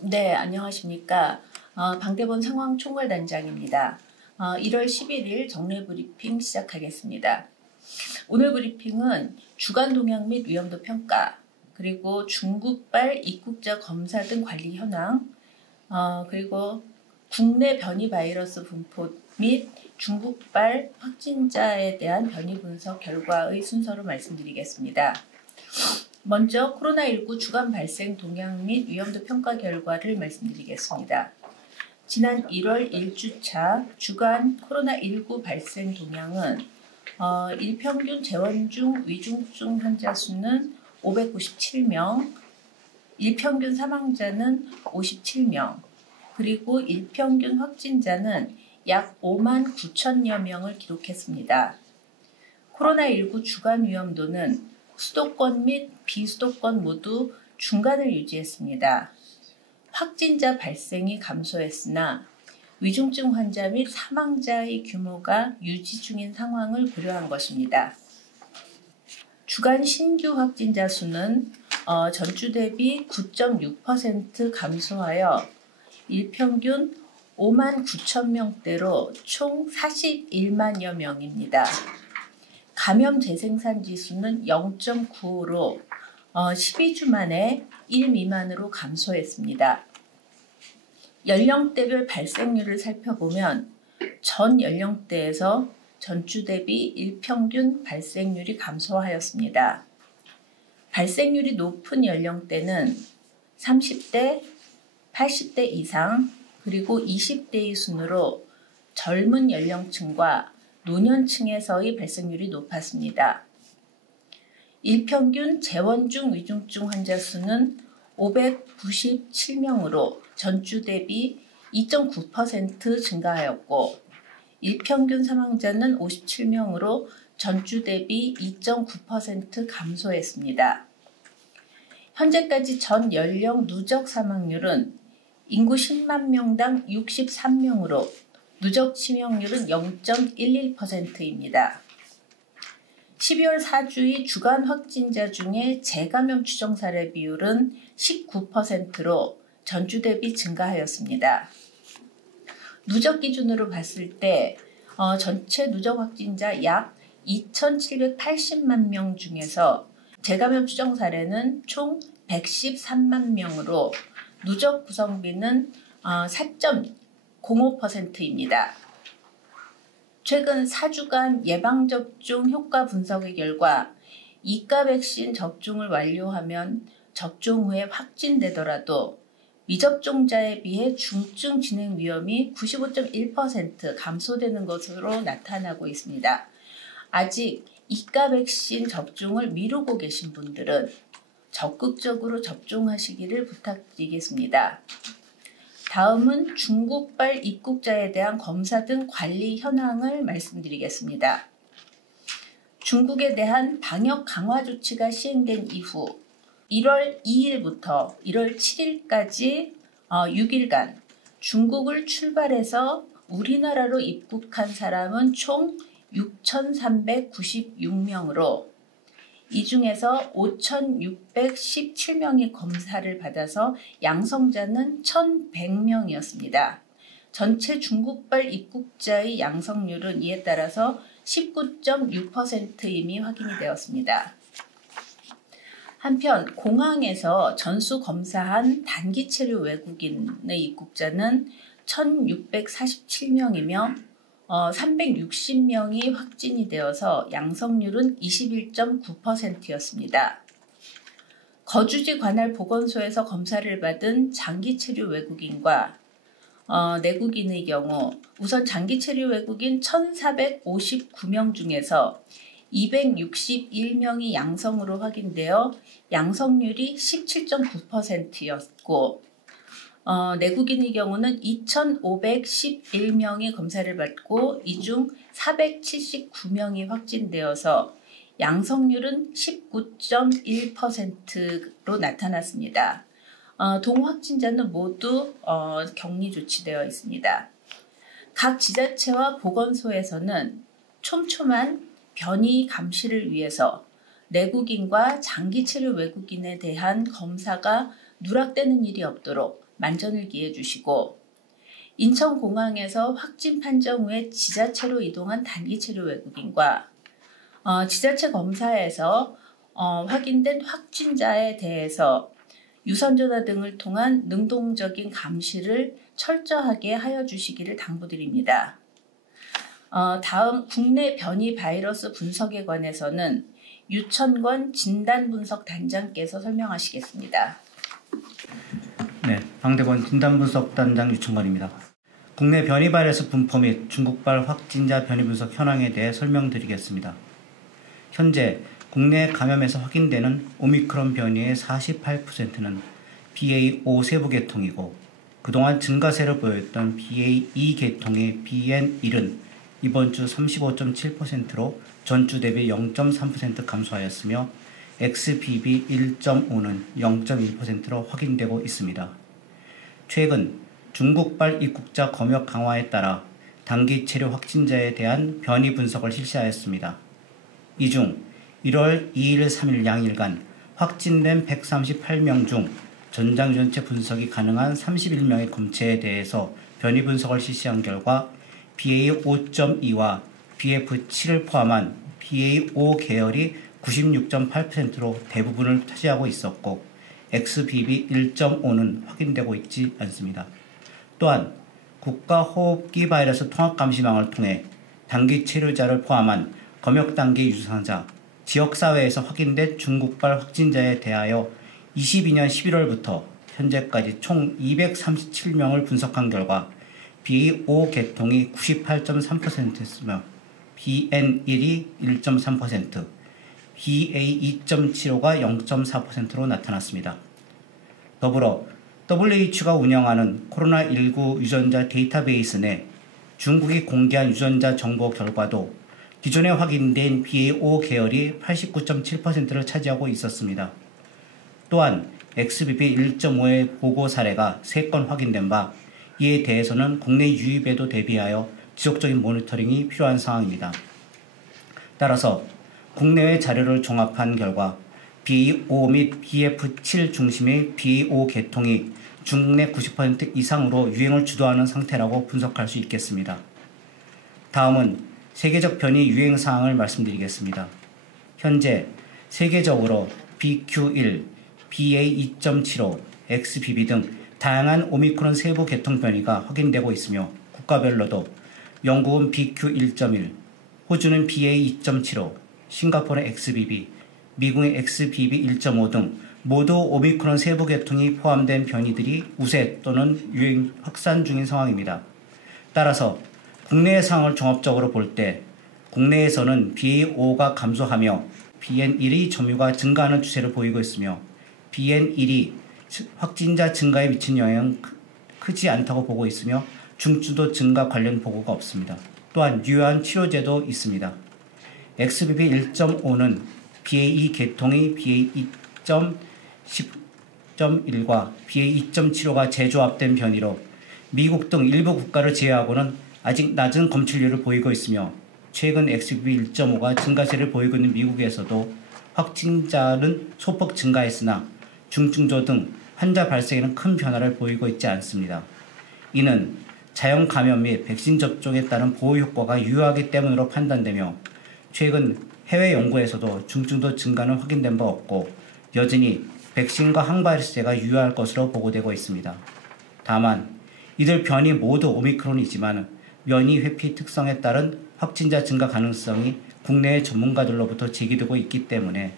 네, 안녕하십니까. 방대본 상황총괄단장입니다. 1월 11일 정례 브리핑 시작하겠습니다. 오늘 브리핑은 주간 동향 및 위험도 평가, 그리고 중국발 입국자 검사 등 관리 현황, 그리고 국내 변이 바이러스 분포 및 중국발 확진자에 대한 변이 분석 결과의 순서로 말씀드리겠습니다. 먼저 코로나19 주간 발생 동향 및 위험도 평가 결과를 말씀드리겠습니다. 지난 1월 1주차 주간 코로나19 발생 동향은 일평균 재원 중 위중증 환자 수는 597명, 일평균 사망자는 57명, 그리고 일평균 확진자는 약 5만 9천여 명을 기록했습니다. 코로나19 주간 위험도는 수도권 및 비수도권 모두 중간을 유지했습니다. 확진자 발생이 감소했으나 위중증 환자 및 사망자의 규모가 유지 중인 상황을 고려한 것입니다. 주간 신규 확진자 수는 전주 대비 9.6% 감소하여 일평균 5만 9천 명대로 총 41만여 명입니다. 감염 재생산 지수는 0.95로 12주 만에 1 미만으로 감소했습니다. 연령대별 발생률을 살펴보면 전 연령대에서 전주 대비 일평균 발생률이 감소하였습니다. 발생률이 높은 연령대는 30대, 80대 이상, 그리고 20대의 순으로 젊은 연령층과 노년층에서의 발생률이 높았습니다. 일평균 재원 중 위중증 환자 수는 597명으로 전주 대비 2.9% 증가하였고 일평균 사망자는 57명으로 전주 대비 2.9% 감소했습니다. 현재까지 전 연령 누적 사망률은 인구 10만 명당 63명으로 누적 치명률은 0.11%입니다. 12월 4주의 주간 확진자 중에 재감염 추정 사례 비율은 19%로 전주 대비 증가하였습니다. 누적 기준으로 봤을 때 전체 누적 확진자 약 2,780만 명 중에서 재감염 추정 사례는 총 113만 명으로 누적 구성비는 4.05%입니다. 최근 4주간 예방접종 효과 분석의 결과 2가 백신 접종을 완료하면 접종 후에 확진되더라도 미접종자에 비해 중증 진행 위험이 95.1% 감소되는 것으로 나타나고 있습니다. 아직 2가 백신 접종을 미루고 계신 분들은 적극적으로 접종하시기를 부탁드리겠습니다. 다음은 중국발 입국자에 대한 검사 등 관리 현황을 말씀드리겠습니다. 중국에 대한 방역 강화 조치가 시행된 이후 1월 2일부터 1월 7일까지 6일간 중국을 출발해서 우리나라로 입국한 사람은 총 6,396명으로 이 중에서 5,617명이 검사를 받아서 양성자는 1,100명이었습니다. 전체 중국발 입국자의 양성률은 이에 따라서 19.6%임이 확인이 되었습니다. 한편 공항에서 전수 검사한 단기 체류 외국인의 입국자는 1,647명이며 360명이 확진이 되어서 양성률은 21.9%였습니다. 거주지 관할 보건소에서 검사를 받은 장기 체류 외국인과 내국인의 경우 우선 장기 체류 외국인 1,459명 중에서 261명이 양성으로 확인되어 양성률이 17.9%였고 내국인의 경우는 2,511명이 검사를 받고 이 중 479명이 확진되어서 양성률은 19.1%로 나타났습니다. 동확진자는 모두 격리 조치되어 있습니다. 각 지자체와 보건소에서는 촘촘한 변이 감시를 위해서 내국인과 장기 체류 외국인에 대한 검사가 누락되는 일이 없도록 만전을 기해 주시고 인천공항에서 확진 판정 후에 지자체로 이동한 단기 체류 외국인과 지자체 검사에서 확인된 확진자에 대해서 유선전화 등을 통한 능동적인 감시를 철저하게 하여 주시기를 당부드립니다. 다음 국내 변이 바이러스 분석에 관해서는 유천권 진단분석단장께서 설명하시겠습니다. 네, 방대본 진단분석단장 유천권입니다. 국내 변이 바이러스 분포 및 중국발 확진자 변이 분석 현황에 대해 설명드리겠습니다. 현재 국내 감염에서 확인되는 오미크론 변이의 48%는 BA.5 세부 계통이고 그동안 증가세를 보였던 BA.2 계통의 BN.1은 이번 주 35.7%로 전주 대비 0.3% 감소하였으며 XBB.1.5는 0.1%로 확인되고 있습니다. 최근 중국발 입국자 검역 강화에 따라 단기 체류 확진자에 대한 변이 분석을 실시하였습니다. 이 중 1월 2일, 3일 양일간 확진된 138명 중 전장 전체 분석이 가능한 31명의 검체에 대해서 변이 분석을 실시한 결과 BA.5.2와 BF.7을 포함한 BA.5 계열이 96.8%로 대부분을 차지하고 있었고 XBB.1.5는 확인되고 있지 않습니다. 또한 국가호흡기 바이러스 통합감시망을 통해 단기 체류자를 포함한 검역단계 유상자, 지역사회에서 확인된 중국발 확진자에 대하여 22년 11월부터 현재까지 총 237명을 분석한 결과 BA.5 계통이 98.3%였으며 BN.1이 1.3%, BA.2.75가 0.4%로 나타났습니다. 더불어 WHO가 운영하는 코로나19 유전자 데이터베이스 내 중국이 공개한 유전자 정보 결과도 기존에 확인된 BA.5 계열이 89.7%를 차지하고 있었습니다. 또한 XBB.1.5의 보고 사례가 3건 확인된 바 이에 대해서는 국내 유입에도 대비하여 지속적인 모니터링이 필요한 상황입니다. 따라서 국내외 자료를 종합한 결과 BA.5 및 BF.7 중심의 BA.5 계통이 중국 내 90% 이상으로 유행을 주도하는 상태라고 분석할 수 있겠습니다. 다음은 세계적 변이 유행 사항을 말씀드리겠습니다. 현재 세계적으로 BQ.1, BA.2.75, XBB 등 다양한 오미크론 세부 계통 변이가 확인되고 있으며 국가별로도 영국은 BQ.1.1, 호주는 BA.2.75, 싱가포르의 XBB, 미국의 XBB.1.5 등 모두 오미크론 세부 계통이 포함된 변이들이 우세 또는 유행 확산 중인 상황입니다. 따라서 국내의 상황을 종합적으로 볼 때 국내에서는 BA.5가 감소하며 BN.1의 점유가 증가하는 추세를 보이고 있으며 BN.1이 확진자 증가에 미친 영향은 크지 않다고 보고 있으며 중증도 증가 관련 보고가 없습니다. 또한 유효한 치료제도 있습니다. XBB.1.5는 BA.2 계통의 BA.2.10.1과 BA.2.75가 재조합된 변이로 미국 등 일부 국가를 제외하고는 아직 낮은 검출률을 보이고 있으며 최근 XBB.1.5가 증가세를 보이고 있는 미국에서도 확진자는 소폭 증가했으나 중증조 등 환자 발생에는 큰 변화를 보이고 있지 않습니다. 이는 자연 감염 및 백신 접종에 따른 보호 효과가 유효하기 때문으로 판단되며 최근 해외 연구에서도 중증도 증가는 확인된 바 없고 여전히 백신과 항바이러스제가 유효할 것으로 보고되고 있습니다. 다만 이들 변이 모두 오미크론이지만 면이 회피 특성에 따른 확진자 증가 가능성이 국내의 전문가들로부터 제기되고 있기 때문에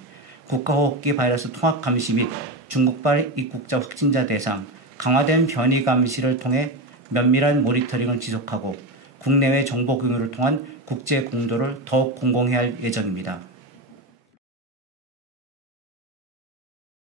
국가호흡기 바이러스 통합 감시 및 중국발 입국자 확진자 대상 강화된 변이 감시를 통해 면밀한 모니터링을 지속하고 국내외 정보 공유를 통한 국제 공조를 더욱 공공히 할 예정입니다.